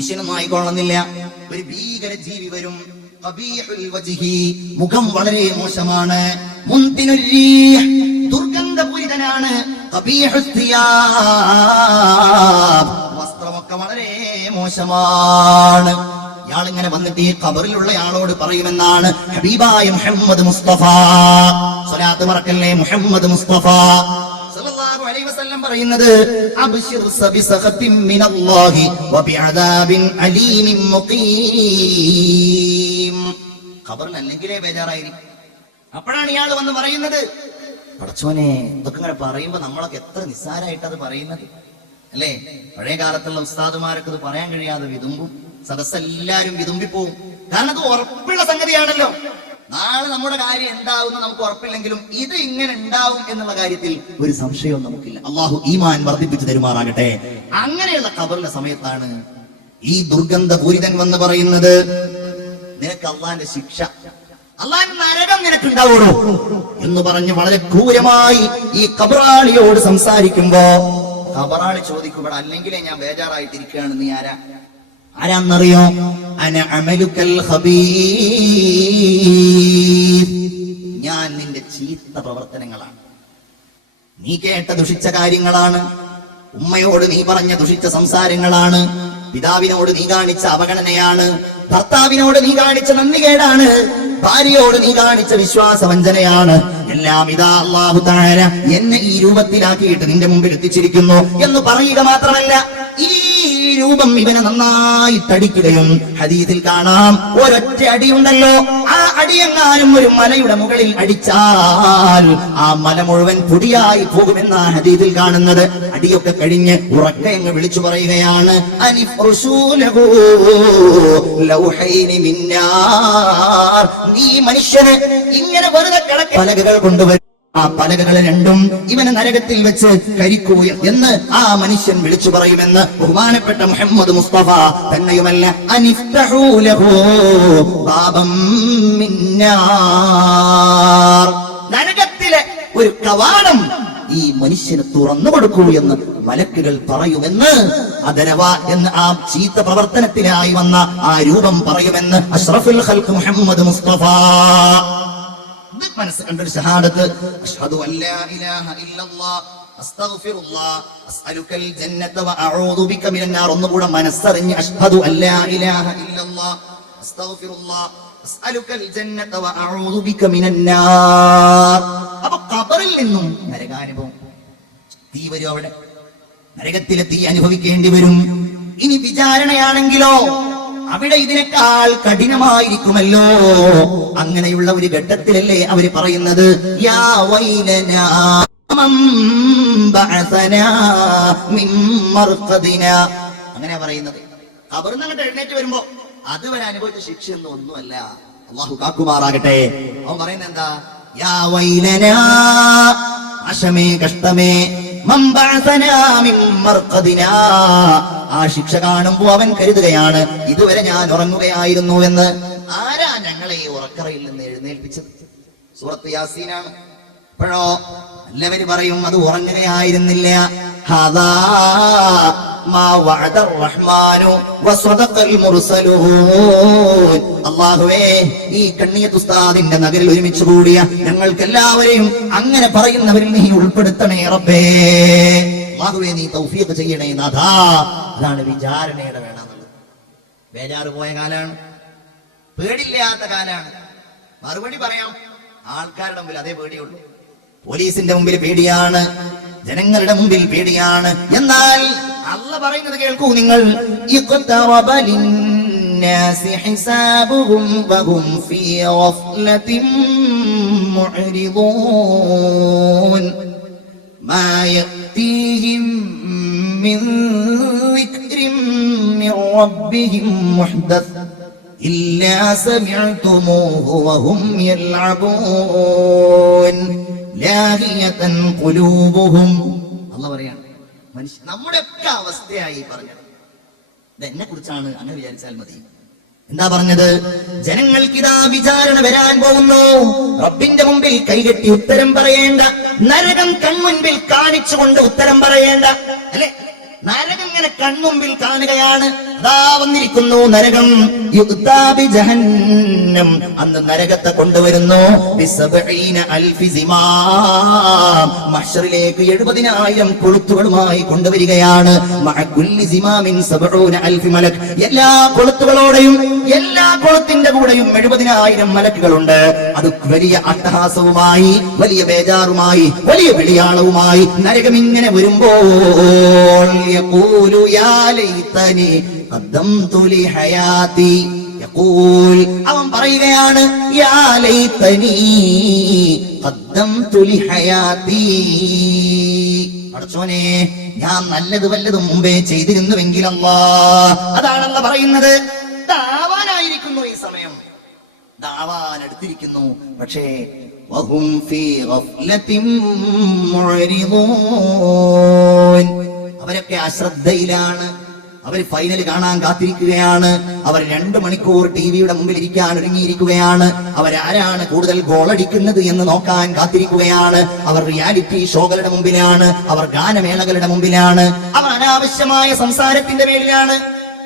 മനുഷ്യനൊന്നും ആയിക്കൊള്ളുന്നില്ല. ഒരു ഭീകര ജീവി വരും. ഖബീഹുൽ വജ്ഹി, മുഖം വളരെ മോശമാണ്. മുൻതിനുർ റീഹ്, ദുർഗന്ധപൂരിതനാണ്. ഖബീഹുസ് സിയാബ്, വസ്ത്രമൊക്കെ വളരെ മോശമാണ്. ഇയാളിങ്ങനെ വന്നിട്ട് ഈ ഖബറിലുള്ള ആളോട് പറയുമെന്നാണ് ഹബീബായ മുഹമ്മദ് മുസ്തഫ. സ്വലാത്ത് മറക്കല്ലേ, മുഹമ്മദ് മുസ്തഫ സല്ലല്ലാഹു അലൈഹി വസല്ലം പറയുന്നത്, അബ്ശിർ ബിസഖത്തിൻ മിനല്ലാഹി വബിഅദാബിൻ അലീമിൻ മുഖീം. ഖബറിൽ അല്ലെങ്കിലേ ബേജാറായിരിക്കും. അപ്പോഴാണ് ഇയാൾ വന്ന് പറയുന്നത്, പടച്ചോനെ, ഇതൊക്കെ ഇങ്ങനെ പറയുമ്പോ നമ്മളൊക്കെ എത്ര നിസ്സാരമായിട്ടത് പറയുന്നത് അല്ലേ? പഴയ കാലത്തുള്ള ഉസ്താദുമാരൊക്കെ ഇത് പറയാൻ കഴിയാതെ വിതുമ്പും. സദസ്സെല്ലാരും വിതുമ്പിപ്പോവും. കാരണം അത് ഉറപ്പുള്ള സംഗതിയാണല്ലോ. നാളെ നമ്മുടെ കാര്യം എന്താവും നമുക്ക് ഉറപ്പില്ലെങ്കിലും ഇത് ഇങ്ങനെ ഉണ്ടാവും എന്നുള്ള കാര്യത്തിൽ ഒരു സംശയവും നമുക്കില്ല. അള്ളാഹു ഈമാൻ വർദ്ധിപ്പിച്ചു തരുമാറാകട്ടെ. അങ്ങനെയുള്ള ഖബറിന്റെ സമയത്താണ് ഈ ദുർഗന്ധപൂരിതൻ വന്ന് പറയുന്നത്, നിനക്ക് അള്ളാന്റെ ശിക്ഷ, അള്ളാന്റെ നരകം നിനക്കുണ്ടാവുള്ളൂ എന്ന് പറഞ്ഞ് വളരെ ക്രൂരമായി ഈ ഖബറാളിയോട് സംസാരിക്കുമ്പോ ഖബറാളി ചോദിക്കും, ഇവിടെ അല്ലെങ്കിലേ ഞാൻ ബേജാറായിട്ടിരിക്കുകയാണ്, നീ ആരാന്നറിയോ? അന അമലുക്കൽ ഖബീസ്, ഞാൻ നിന്റെ ചീത്ത പ്രവർത്തനങ്ങളാണ്, നീ കേട്ട ദുഷിച്ച കാര്യങ്ങളാണ്, ഉമ്മയോട് നീ പറഞ്ഞ ദുഷിച്ച സംസാരങ്ങളാണ്, പിതാവിനോട് നീ കാണിച്ച അവഗണനയാണ്, ഭർത്താവിനോട് നീ കാണിച്ച നന്ദികേടാണ്, ഭാര്യയോട് നീ കാണിച്ച വിശ്വാസവഞ്ചനയാണ്. എല്ലാം ഇതാ അല്ലാഹു തആല എന്നെ ഈ രൂപത്തിലാക്കിയിട്ട് നിന്റെ മുമ്പിൽ എത്തിച്ചിരിക്കുന്നു എന്ന് പറയുക മാത്രമല്ല, ഈ രൂപം ഇവനെ നന്നായി തടിക്കുകയും, ഹദീസിൽ കാണാം, ഒരൊറ്റ അടിയുണ്ടല്ലോ, ആ അടിയെങ്ങാനും ഒരു മലയുടെ മുകളിൽ അടിച്ചാൽ ആ മല മുഴുവൻ പൊടിയായി പോകുമെന്ന ഹദീസിൽ കാണുന്നത്. അടിയൊക്കെ കഴിഞ്ഞ് ഉറക്കെ അങ്ങ് വിളിച്ചു പറയുകയാണ്, അനിഫ്റുസൂലഹു ലൗഹൈനി മിൻ നാർ, നീ മനുഷ്യന് ഇങ്ങനെ വെറുതെ കിടക്ക പലകകൾ കൊണ്ടുവരും, ആ പലകകൾ രണ്ടും ഇവനെ നരകത്തിൽ വെച്ച് കരിക്കൂ എന്ന് ആ മനുഷ്യൻ വിളിച്ചു പറയുമെന്ന് ബഹുമാനപ്പെട്ട മുഹമ്മദ് മുസ്തഫ. തന്നെയുമല്ല, അനിഫ്തഹൂ ലഹു ബാബം മിൻ നാർ, നരകത്തിലെ ഒരു കവാടം ഈ മനുഷ്യന് തുറന്നു കൊടുക്കൂ എന്ന് മലക്കുകൾ പറയുമെന്ന്, അദരവ എന്ന് ആ ചീത്ത പ്രവർത്തനത്തിലായി വന്ന ആ രൂപം പറയുമെന്ന് അഷ്റഫുൽ ഖൽഖ് മുഹമ്മദ് മുസ്തഫ. മനസ്സ് കണ്ടൊരു ഷഹാദത്ത്, അഷ്ഹദു അല്ലാ ഇലാഹ ഇല്ലല്ലാഹ് അസ്തഗ്ഫിറുല്ലാഹ് അസ്അലുക്കൽ ജന്നത വഅഊദു ബിക മിനൻ നാർ. ഒന്നുകൂടെ മനസ്സറിഞ്ഞ് അഷ്ഹദു അല്ലാ ഇലാഹ ഇല്ലല്ലാഹ് അസ്തഗ്ഫിറുല്ലാഹ് അസ്അലുക്കൽ ജന്നത വഅഊദു ബിക മിനൻ നാർ. അപ്പോൾ ഖബറിൽ നിന്നും നരകാനുഭവം, തീ വരും, അവിടെ നരകത്തിലെ തീ അനുഭവിക്കേണ്ടി വരും. ഇനി വിചാരണയാണെങ്കിലോ അവിടെ ഇതിനേക്കാൾ കഠിനമായിരിക്കുമല്ലോ. അങ്ങനെയുള്ള ഒരു ഘട്ടത്തിലല്ലേ അവര് പറയുന്നത്, യാ വൈലനാ മൻ ബഅസനാ മിൻ മർഖദിനാ, അങ്ങനെ പറയുന്നത്. ഖബറിൽ നിന്ന് എഴുന്നേറ്റ് വരുമ്പോ അതുവരെ അനുഭവിച്ച ശിക്ഷയൊന്നും ഒന്നുമല്ല. അല്ലാഹു കാക്കുമാറാകട്ടെ. അവൻ പറയുന്നത് എന്താ? യാ വൈലനാ, നാശമേ, കഷ്ടമേ, മൻ ബഅസനാ മിൻ മർഖദിനാ, ആ ശിക്ഷ കാണുമ്പോ അവൻ കരുതുകയാണ്, ഇതുവരെ ഞാൻ ഉറങ്ങുകയായിരുന്നു എന്ന്. ആരാ ഞങ്ങളെ ഈ ഉറക്കറയിൽ നിന്ന് എഴുന്നേൽപ്പിച്ചത്? സൂറത്ത് യാസീനാണ്. അപ്പോഴോ എല്ലാവരും പറയും അത് ഉറങ്ങുകയായിരുന്നില്ല. ഹാദാ മാ വഅദർ റഹ്മാനു വസദഖൽ മുർസലൂൻ. അല്ലാഹുവേ, ഈ കണ്ണിയത്ത് ഉസ്താദിന്റെ നഗരിൽ ഒരുമിച്ച് കൂടിയ ഞങ്ങൾക്കെല്ലാവരെയും അങ്ങനെ പറയുന്നവരിൽ നീ ഉൾപ്പെടുത്തണേ റബ്ബേ. അല്ലാഹുവേ, നീ തൗഫീഖ് ചെയ്യണേ നാഥാ. അതാണ് വിചാരണയുടെ വേണമെന്നുള്ളത്. ബേജാറ് പോയ കാലാണ്, പേടില്ലാത്ത കാലാണ്. മറുപടി പറയാം, ആൾക്കാരുടെ മുമ്പിൽ അതേ പേടിയുള്ളൂ. പോലീസിന്റെ മുമ്പിൽ പേടിയാണ്, ജനങ്ങളുടെ മുമ്പിൽ പേടിയാണ്. എന്നാൽ അല്ലാഹ് പറയുന്നത് കേൾക്കൂ നിങ്ങൾ, ഇഖ്തറബ ലിന്നാസി ഹിസാബുഹും വഹും ഫീ ഗഫ്ലത്തിൻ മുഅ്രിദൂൻ മാ യഅതീഹിം മിൻ ദിക്രിൻ മിൻ റബ്ബിഹിം മുഹ്ദസ് ഇല്ലാ സമിഅ്തുമൂഹു വഹും യൽഅബൂൻ ലാഹിയതൻ ഖുലൂബുഹും. അല്ലാഹ് പറയാണ്, മനുഷ്യ നമ്മുടെ ഒക്കെ അവസ്ഥയായി പറഞ്ഞത്. ഇതെന്നെ കുറിച്ചാണ്, അങ്ങനെ വിചാരിച്ചാൽ മതി. എന്താ പറഞ്ഞത്? ജനങ്ങൾക്കിതാ വിചാരണ വരാൻ പോകുന്നു. റബ്ബിന്റെ മുമ്പിൽ കൈകെട്ടി ഉത്തരം പറയേണ്ട, നരകം കൺമുൻപിൽ കാണിച്ചുകൊണ്ട് ഉത്തരം പറയേണ്ട, അല്ലെ? നരകം ഇങ്ങനെ കൺമുമ്പിൽ കാണുകയാണ്. ദാ വന്നിരിക്കുന്നു നരകം. യുക്താ ബി ജഹന്നം, അന്ന് നരകത്തെ കൊണ്ടുവരുന്നു. ബിസബഈന അൽഫി സിമാം, മഹ്ശറിലേക്ക് 70,000 കൊളുത്തുകളുമായി കൊണ്ടുവരികയാണ്. മഅ കുല്ലി സിമാമിൻ 70 അൽഫി മലക്, എല്ലാ കൊളുത്തുകളോടെയും എല്ലാ കൊളുത്തിന്റെ കൂടെയും 70,000 മലക്കുകളുണ്ട്. അത് വലിയ അട്ടഹാസവുമായി, വലിയ ബേജാറുമായി, വലിയ വെളിയാളവുമായി നരകം ഇങ്ങനെ വരുമ്പോൾ യഖൂലു യാ ലൈതനി ഖദ്ദംതു ലി ഹയാതി, യഖൂൽ, അവൻ പറയുകയാണ് യാ ലൈതനി ഖദ്ദംതു ലി ഹയാതി, പടച്ചോനെ ഞാൻ നല്ലത് വല്ലതും മുമ്പേ ചെയ്തിരുന്നുവെങ്കിൽ അല്ലാഹ്. അതാണല്ലോ പറയുന്നത്. ദാവാനായിരിക്കുന്നു ഈ സമയം, ദാവാൻ എടുത്തിരിക്കുന്നു. പക്ഷേ വഹും ഫീ ഗഫ്ലത്തിൻ മുഅ്രിദൂൻ, അവരൊക്കെ അശ്രദ്ധയിലാണ്. അവർ ഫൈനൽ കാണാൻ കാത്തിരിക്കുകയാണ്. അവർ 2 മണിക്കൂർ ടിവിയുടെ മുമ്പിൽ ഇരിക്കാൻ ഒരുങ്ങിയിരിക്കുകയാണ്. അവരാരാണ് കൂടുതൽ ഗോളടിക്കുന്നത് എന്ന് നോക്കാൻ കാത്തിരിക്കുകയാണ്. അവർ റിയാലിറ്റി ഷോകളുടെ മുമ്പിലാണ്, അവർ ഗാനമേളകളുടെ മുമ്പിലാണ്, അവർ അനാവശ്യമായ സംസാരത്തിന്റെ പേരിലാണ്.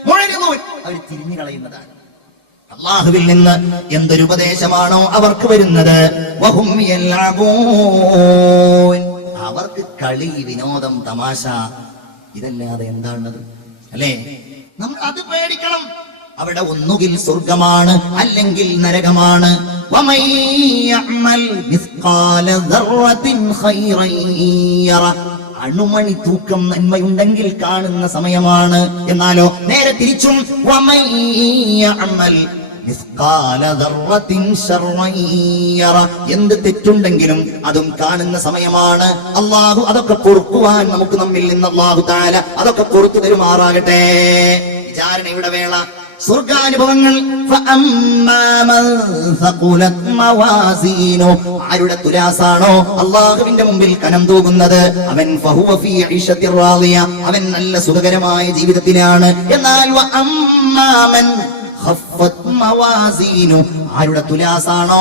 അവർ തിരിഞ്ഞു കളയുന്നതാണ്. അല്ലാഹുവിൽ നിന്ന് എന്തൊരു ഉപദേശമാണോ അവർക്ക് വരുന്നത്, വഹും യൽഅബൂൻ, അവർക്ക് കളി, വിനോദം, തമാശ, ഇതല്ലാതെ എന്താണത്? അല്ലേ? നമ്മൾ അത് പേടിക്കണം. അവിടെ ഒന്നുകിൽ സ്വർഗമാണ്, അല്ലെങ്കിൽ നരകമാണ്. വമൻ യഅമൽ മിസ്ഖാല ദർറത്തിൻ ഖൈറൻ യറ, അണുമണി തൂക്കം നന്മയുണ്ടെങ്കിൽ കാണുന്ന സമയമാണ്. എന്നാലോ നേരെ തിരിച്ചും വമൻ യഅമൽ മിസ്ഖാല ദർറത്തിൻ ശർറൻ യറ, എന്ത് തെറ്റുണ്ടെങ്കിലും അതും കാണുന്ന സമയമാണ്. അല്ലാഹു അതൊക്കെ പൊറുക്കുവാൻ നമുക്ക് നമ്മിൽ നിന്ന് അല്ലാഹു തആല അതൊക്കെ പൊറുത്തു തരുമാറാകട്ടെ. വിചാരണയുടെ വേള, സ്വർഗാനുഭവങ്ങൾ. ആരുടെ തുലാസാണോ അള്ളാഹുവിന്റെ മുമ്പിൽ കനം തൂകുന്നത്, അവൻ ഫഹുവ ഫീ ഈശത്തിർ റാളിയ, അവൻ നല്ല സുഖകരമായ ജീവിതത്തിലാണ്. എന്നാൽ വഅമ്മാമൻ ഖഫ്ഫത് മവാസീനു, ആരുടെ തുലാസാണോ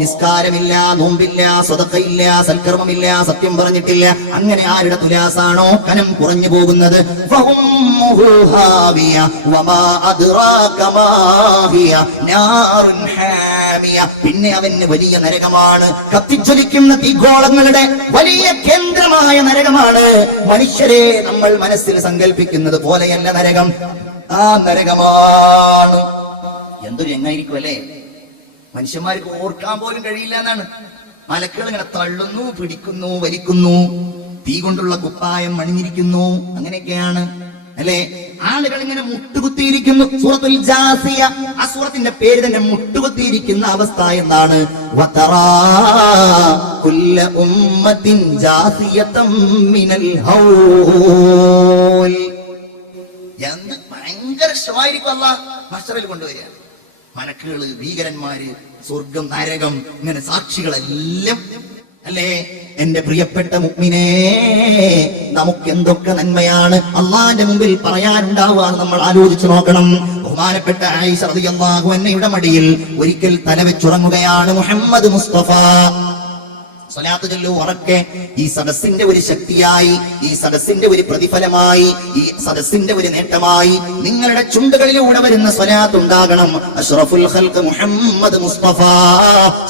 നിസ്കാരമില്ല, നോമ്പില്ല, സ്വതക്കയില്ല, സൽക്കർമ്മമില്ല, സത്യം പറഞ്ഞിട്ടില്ല, അങ്ങനെ ആരുടെ തുലാസാണോ കനം കുറഞ്ഞു പോകുന്നത്, ഫഹുമ്മുഹു ഹാവിയ വമാ അദ്റാക മാ ഹിയ നാറുൻ ഹാമിയ, പിന്നെ അവന് വലിയ നരകമാണ്, കത്തിജ്വലിക്കുന്ന തീഗോളങ്ങളുടെ വലിയ കേന്ദ്രമായ നരകമാണ്. മനുഷ്യരെ നമ്മൾ മനസ്സിൽ സങ്കല്പിക്കുന്നത് പോലെയല്ല നരകം, ആ നരകമാണ്. എന്തൊരു എങ്ങായിരിക്കും അല്ലേ? മനുഷ്യന്മാർക്ക് ഓർക്കാൻ പോലും കഴിയില്ല എന്നാണ്. മലക്കുകൾ ഇങ്ങനെ തള്ളുന്നു, പിടിക്കുന്നു, വലിക്കുന്നു, തീ കൊണ്ടുള്ള കുപ്പായം അണിഞ്ഞിരിക്കുന്നു, അങ്ങനെയൊക്കെയാണ് അല്ലെ? ആളുകൾ ഇങ്ങനെ മുട്ടുകുത്തിയിരിക്കുന്നു. സൂറത്തുൽ ജാസിയ, ആ സൂറത്തിന്റെ പേര് തന്നെ മുട്ടുകുത്തിയിരിക്കുന്ന അവസ്ഥ എന്നാണ്. വതറാ കുല്ല ഉമ്മത്തിൻ ജാസിയതം മിനൽ ഹൗൽ, എന്ത് ഭയങ്കര ഷോയായിരിക്കും അല്ലാഹ് മഹ്ശറിൽ കൊണ്ടുവരിക. മലക്കുകള്, ഭീകരന്മാര്, സ്വർഗം, നരകം, ഇങ്ങനെ സാക്ഷികളെല്ലാം അല്ലേ? എന്റെ പ്രിയപ്പെട്ട മുഅ്മിനേ, നമുക്ക് എന്തൊക്കെ നന്മയാണ് അള്ളാന്റെ മുമ്പിൽ പറയാനുണ്ടാവുക, നമ്മൾ ആലോചിച്ചു നോക്കണം. ബഹുമാനപ്പെട്ട ആയിഷ റളിയല്ലാഹു അൻഹയുടെ മടിയിൽ ഒരിക്കൽ തലവെച്ചുറങ്ങുകയാണ് മുഹമ്മദ് മുസ്തഫ. സ്വലാത്ത് ചൊല്ലൂ ഉറക്കെ. ഈ സദസ്സിന്റെ ഒരു ശക്തിയായി, ഈ സദസ്സിന്റെ ഒരു പ്രതിഫലമായി, ഈ സദസ്സിന്റെ ഒരു നേട്ടമായി നിങ്ങളുടെ ചുണ്ടുകളിലൂടെ വരുന്ന സ്വലാത്ത് ഉണ്ടാകണം. അഷ്റഫുൽ ഖൽഖ് മുഹമ്മദ് മുസ്തഫ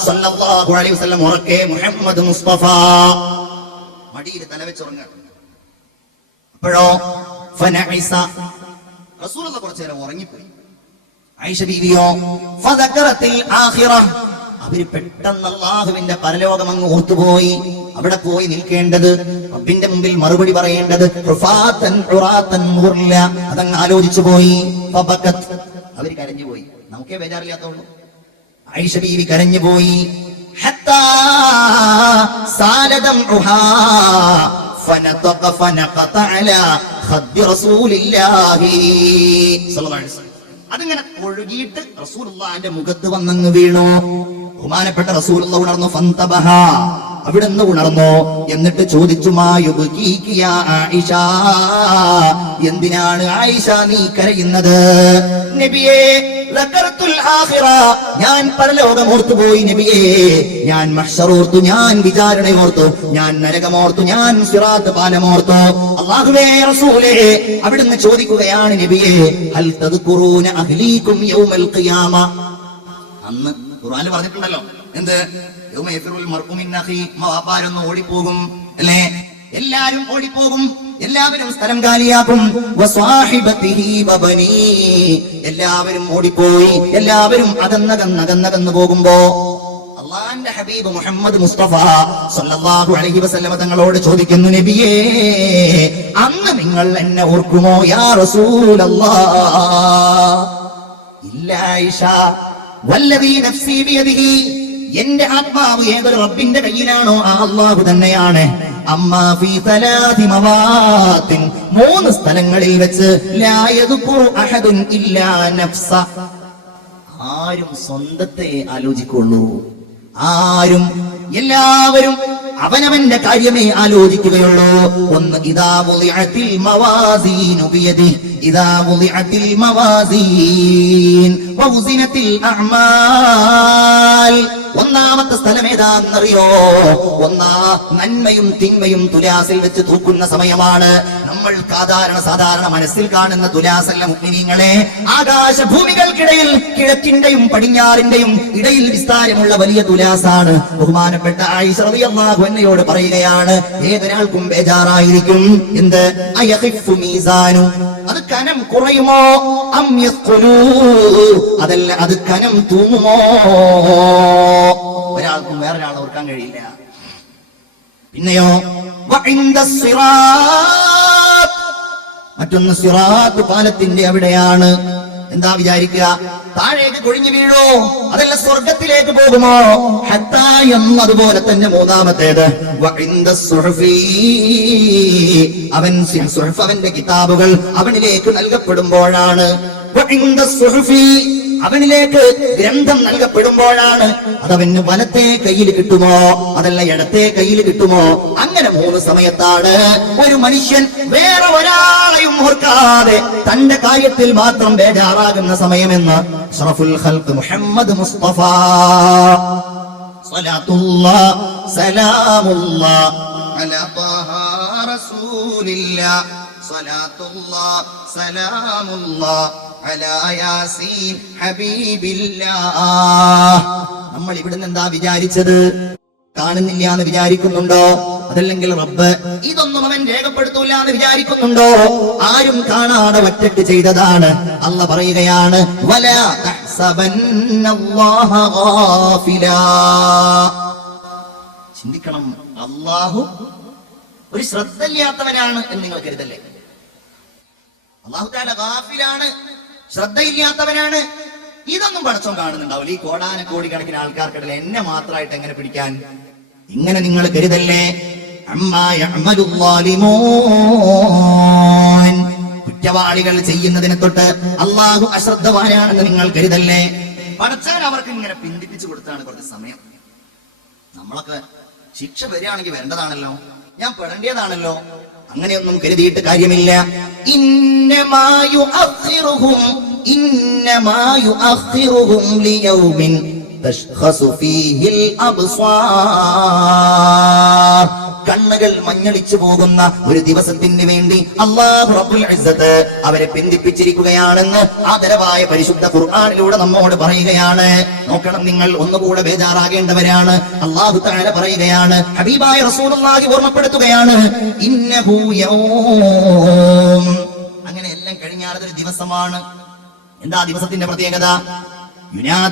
സല്ലല്ലാഹു അലൈഹി വസല്ലം, ഉറക്കെ മുഹമ്മദ് മുസ്തഫ. മടിയിൽ തലവെച്ചുറങ്ങണം. അപ്പോഴോ ഫനഇസ, റസൂലുള്ളാഹി കുറച്ചു നേരം ഉറങ്ങിപ്പോയി. ആയിഷ ബീവിയോ ഫദക്കറത്തിൽ ആഖിറ, അവര് പെട്ടെന്ന് അല്ലാഹുവിന്റെ പരലോകം അങ്ങ് ഓർത്തുപോയി. അവിടെ പോയി നിൽക്കേണ്ടത്, റബ്ബിന്റെ മുമ്പിൽ മറുപടി പറയേണ്ടത്, അതങ്ങ് ആലോചിച്ചു പോയി. അവര് കരഞ്ഞുപോയി. നമുക്കേ ബേജാറില്ലാത്തുള്ളൂ. ആയിഷ ബീവി കരഞ്ഞുപോയി. അതിങ്ങനെ ഒഴുകിയിട്ട് റസൂലുള്ളാഹിന്റെ മുഖത്ത് വന്നങ്ങ് വീണു. ബഹുമാനപ്പെട്ട റസൂലുള്ളാഹി ഉണർന്നു. ഫന്തബഹ, അവിടുന്ന് ഉണർന്നു. എന്നിട്ട് ചോദിച്ചു, മാ യുബ്കീകി യാ ആയിഷ, എന്തിനാണ് ആയിഷ നീ കരയുന്നത്? നബിയേ, ദക്കറത്തുൽ ആഖിറ, ഞാൻ പരലോകം ഓർത്തുപോയി നബിയേ, ഞാൻ മഹ്ശർ ഓർത്തു, ഞാൻ വിചാരണ ഓർത്തു, ഞാൻ നരകമോർത്തു, ഞാൻ സിറാത്ത് പാലമോർത്തു. അല്ലാഹുവേ റസൂലേ, അവിടുന്ന് ചോദിക്കുകയാണ് നബിയേ, ഹൽ തദ്കുറൂന അഹ്ലീകും യൗമൽ ഖിയാമ. അന്ന് ഖുർആനിൽ പറഞ്ഞിട്ടുണ്ടല്ലോ, എന്ത് യൗമ യഫിറുൽ മർഉ മിൻ അഖി, വാപ്പാരൊന്ന് ഓടിപ്പോകും അല്ലേ, എല്ലാരും ഓടിപ്പോകും, എല്ലാവരും സ്ഥലം കാലിയാക്കും. വസ്വാഹിബതിഹി വബനി, എല്ലാവരും ഓടിപ്പോയി, എല്ലാവരും അകന്നകന്നു പോകുമ്പോ അല്ലാഹുവിന്റെ ഹബീബ് മുഹമ്മദ് മുസ്തഫ സല്ലല്ലാഹു അലൈഹി വസല്ലം തങ്ങളോട് ചോദിക്കുന്നു, നബിയേ, അന്ന് നിങ്ങൾ എന്നെ ഓർക്കുമോ യാ റസൂലല്ലാഹ്? ഇല്ല ആയിഷ, വല്ലദീ നഫ്സി ബിയദിഹി, എന്റെ ആത്മാവ് ഏതൊരു റബ്ബിന്റെ കയ്യിലാണോ ആ അല്ലാഹു തന്നെയാണ്. അമ്മാ ഫീ സലാസി മവാത്തിൻ, 3 സ്ഥലങ്ങളിൽ വെച്ച് ലാ യദ്കുറു അഹദുൻ ഇല്ലാ നഫ്സ, ആരും സ്വന്തത്തെ ആലോചിക്കുള്ളൂ, ആരും എല്ലാവരും അവനവന്റെ കാര്യമേ ആലോചിക്കുകയുള്ളൂ. ഒന്ന് ഇദാ വുളിഅത്തിൽ മവാസീനു ബിയദി, ഇദാ വുളിഅത്തിൽ മവാസീൻ വഉസിനത്തിൽ അഅമാൽ. ഒന്നാമത്തെ സ്ഥലം ഏതാണെന്നറിയോ? നന്മയും തിന്മയും തുലാസിൽ വെച്ച് തൂക്കുന്ന സമയമാണ്. നമ്മൾ സാധാരണ മനസ്സിൽ കാണുന്ന തുലാസല്ല മുഅ്മിനീങ്ങളെ, ആകാശഭൂമികൾക്കിടയിൽ കിഴക്കിന്റെയും പടിഞ്ഞാറിന്റെയും ഇടയിൽ വിസ്താരമുള്ള വലിയ തുലാസാണ്. ബഹുമാനപ്പെട്ട ആയിഷ റളിയല്ലാഹു അൻഹയോട് പറയുകയാണ്, ഏതൊരാൾക്കും ബേജാറായിരിക്കും. എന്ത്? അയഖിഫു മീസാനു, അത് കനം കുറയുമോ? അം യസ്ഖുലൂ, അതല്ല അത് കനം തൂങ്ങുമോ? ഒരാൾക്കും വേറൊരാളെ ഓർക്കാൻ കഴിയില്ല. പിന്നെയോ മറ്റൊന്ന് സിറാത്ത് പാലത്തിന്റെ അവിടെയാണ്. എന്താ വിചാരിക്കുക? താഴേക്ക് കൊഴിഞ്ഞു വീഴോ? അതല്ല സ്വർഗത്തിലേക്ക് പോകുമോ? ഹത്താ എന്നതുപോലെ തന്നെ മൂന്നാമത്തേത് അവന്റെ കിതാബുകൾ അവനിലേക്ക് നൽകപ്പെടുമ്പോഴാണ്. അവനിലേക്ക് ഗ്രന്ഥം നൽകപ്പെടുമ്പോഴാണ്. അതവന് വലത്തെ കയ്യിൽ കിട്ടുമോ അതല്ല ഇടത്തെ കയ്യിൽ കിട്ടുമോ? അങ്ങനെ 3 സമയത്താണ് ഒരു മനുഷ്യൻ വേറെ ഒരാളെയും ഓർക്കാതെ തന്റെ കാര്യത്തിൽ മാത്രം ബേജാറാകുന്ന സമയമെന്ന് അഷ്റഫുൽ ഖൽഖ് മുഹമ്മദ് മുസ്തഫ സ്വലാത്തുല്ലാഹ് സലാമുല്ലാഹ് അലാ ത്വാഹ റസൂലില്ലാഹ്, സ്വലാത്തുല്ലാഹ് സലാമുല്ലാഹ് അലാ യാസീൻ ഹബീബില്ലാഹ്. നമ്മൾ ഇവിടുന്ന് എന്താ വിചാരിച്ചത്? കാണുന്നില്ല എന്ന് വിചാരിക്കുന്നുണ്ടോ? അതല്ലെങ്കിൽ റബ്ബ് ഇതൊന്നും അവൻ രേഖപ്പെടുത്തൂല എന്ന് വിചാരിക്കുന്നുണ്ടോ? ആരും കാണാതെ ഒറ്റയ്ക്ക് ചെയ്തതാണ്. അല്ലാഹ് പറയുകയാണ്, വലാ തഹ്സബന്നല്ലാഹ ഗാഫിലാ. ചിന്തിക്കണം, അല്ലാഹു ഒരു ശ്രദ്ധയില്ലാത്തവനാണ് എന്ന് നിങ്ങൾ കരുതല്ലേ? അല്ലാഹു തആല ഗാഫിലാണ്, ശ്രദ്ധയില്ലാത്തവനാണ്. ഇതൊന്നും പടച്ചോൻ കാണുന്നുണ്ടാവില്ല. ഈ കോടാനക്കോടിക്കണക്കിന് ആൾക്കാർക്കിടയിൽ എന്നെ മാത്രമായിട്ട് എങ്ങനെ പിടിക്കാൻ? ഇങ്ങനെ നിങ്ങൾ കരുതല്ലേ? അമ്മാ യഅമലു ളാലിമൂൻ, കുറ്റവാളികൾ ചെയ്യുന്നതിനെ തൊട്ട് അല്ലാഹു അശ്രദ്ധവാനാണെന്ന് നിങ്ങൾ കരുതല്ലേ? പടച്ചവൻ അവർക്ക് ഇങ്ങനെ പിന്തിപ്പിച്ചു കൊടുത്താണ് കുറച്ച് സമയം. നമ്മളൊക്കെ ശിക്ഷ വരികയാണെങ്കിൽ വരേണ്ടതാണല്ലോ, ഞാൻ പെടേണ്ടതാണല്ലോ. അങ്ങനെയൊന്നും കരുതിയിട്ട് കാര്യമില്ല. ഇന്നമാ യുഅഖിറുഹും ലിയൗമിൻ തശ്ഖസു ഫീഹിൽ അബ്സ്വാർ. കണ്ണുകൾ മഞ്ഞളിച്ചു പോകുന്ന ഒരു ദിവസത്തിന് വേണ്ടി അല്ലാഹു റബ്ബുൽ ഇസ്സത്ത് അവരെ പിന്തിപ്പിച്ചിരിക്കുകയാണെന്ന് ആദരവായ പരിശുദ്ധ ഖുർആനിലൂടെ നമ്മോട് പറയുകയാണ്. നോക്കണം, നിങ്ങൾ ഒന്നുകൂടെ ബേജാറാകേണ്ടവരാണ്. അല്ലാഹു തആല പറയുകയാണ്, ഹബീബായ റസൂലുള്ളാഹി ഓർമ്മപ്പെടുത്തുകയാണ്, ഇന്നഹു യൗം. അങ്ങനെ എല്ലാം കഴിഞ്ഞാൽ അതൊരു ദിവസമാണ്. എന്താ ദിവസത്തിന്റെ പ്രത്യേകത? യുനാദി